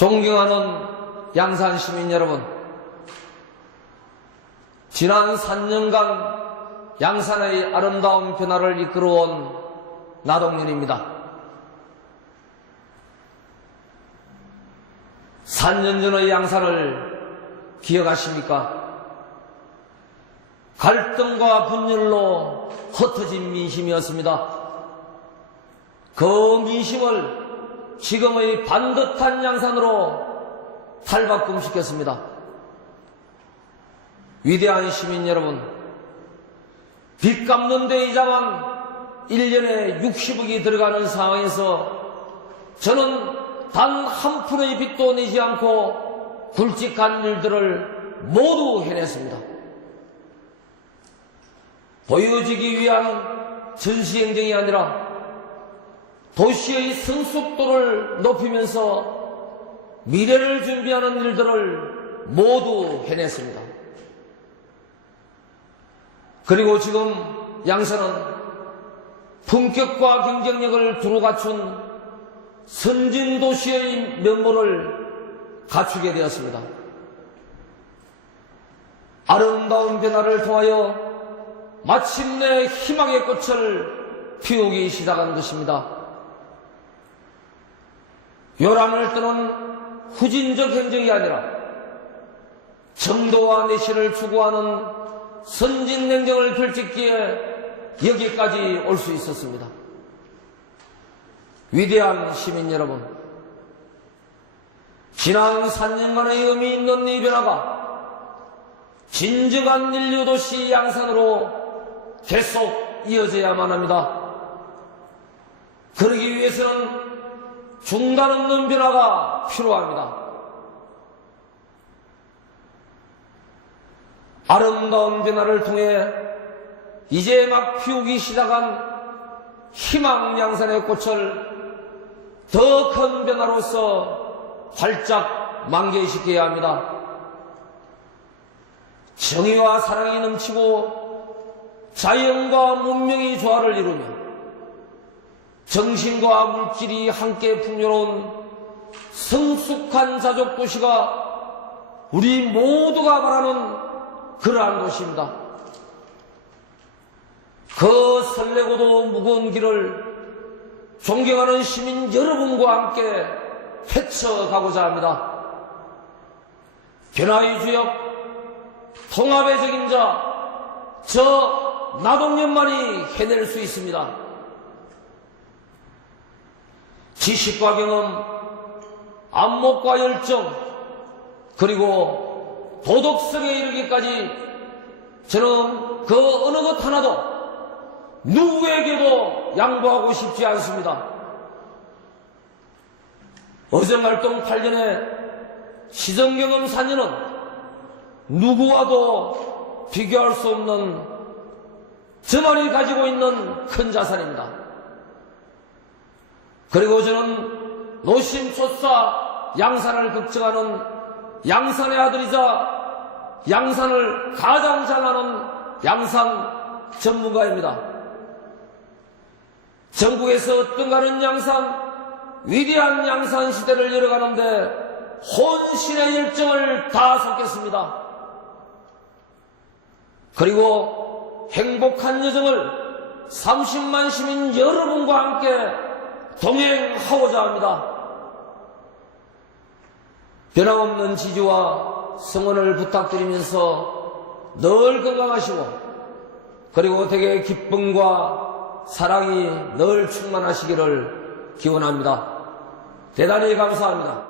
존경하는 양산 시민 여러분, 지난 3년간 양산의 아름다운 변화를 이끌어온 나동현입니다. 3년 전의 양산을 기억하십니까? 갈등과 분열로 흩어진 민심이었습니다. 그 민심을 지금의 반듯한 양산으로 탈바꿈시켰습니다. 위대한 시민 여러분, 빚 갚는 데 이자만 1년에 60억이 들어가는 상황에서 저는 단 한 푼의 빚도 내지 않고 굵직한 일들을 모두 해냈습니다. 보여지기 위한 전시행정이 아니라 도시의 성숙도를 높이면서 미래를 준비하는 일들을 모두 해냈습니다. 그리고 지금 양산은 품격과 경쟁력을 두루 갖춘 선진 도시의 면모를 갖추게 되었습니다. 아름다운 변화를 통하여 마침내 희망의 꽃을 피우기 시작한 것입니다. 요란을 떠는 후진적 행정이 아니라 정도와 내실을 추구하는 선진 행정을 펼쳤기에 여기까지 올 수 있었습니다. 위대한 시민 여러분, 지난 3년간의 의미 있는 이 변화가 진정한 인류 도시 양산으로 계속 이어져야만 합니다. 그러기 위해서는 중단 없는 변화가 필요합니다. 아름다운 변화를 통해 이제 막 피우기 시작한 희망 양산의 꽃을 더 큰 변화로서 활짝 만개시켜야 합니다. 정의와 사랑이 넘치고 자연과 문명의 조화를 이루며 정신과 물질이 함께 풍요로운 성숙한 자족 도시가 우리 모두가 바라는 그러한 곳입니다. 그 설레고도 무거운 길을 존경하는 시민 여러분과 함께 헤쳐가고자 합니다. 변화의 주역, 통합의 적임자, 저 나동년만이 해낼 수 있습니다. 지식과 경험, 안목과 열정, 그리고 도덕성에 이르기까지 저는 그 어느 것 하나도 누구에게도 양보하고 싶지 않습니다. 어정활동 8년에 시정경험 4년은 누구와도 비교할 수 없는 저만이 가지고 있는 큰 자산입니다. 그리고 저는 노심초사 양산을 걱정하는 양산의 아들이자 양산을 가장 잘하는 양산 전문가입니다. 전국에서 어떤가는 양산, 위대한 양산 시대를 열어가는데 혼신의 열정을 다 쏟겠습니다. 그리고 행복한 여정을 30만 시민 여러분과 함께 동행하고자 합니다. 변함없는 지지와 성원을 부탁드리면서 늘 건강하시고 그리고 되게 기쁨과 사랑이 늘 충만하시기를 기원합니다. 대단히 감사합니다.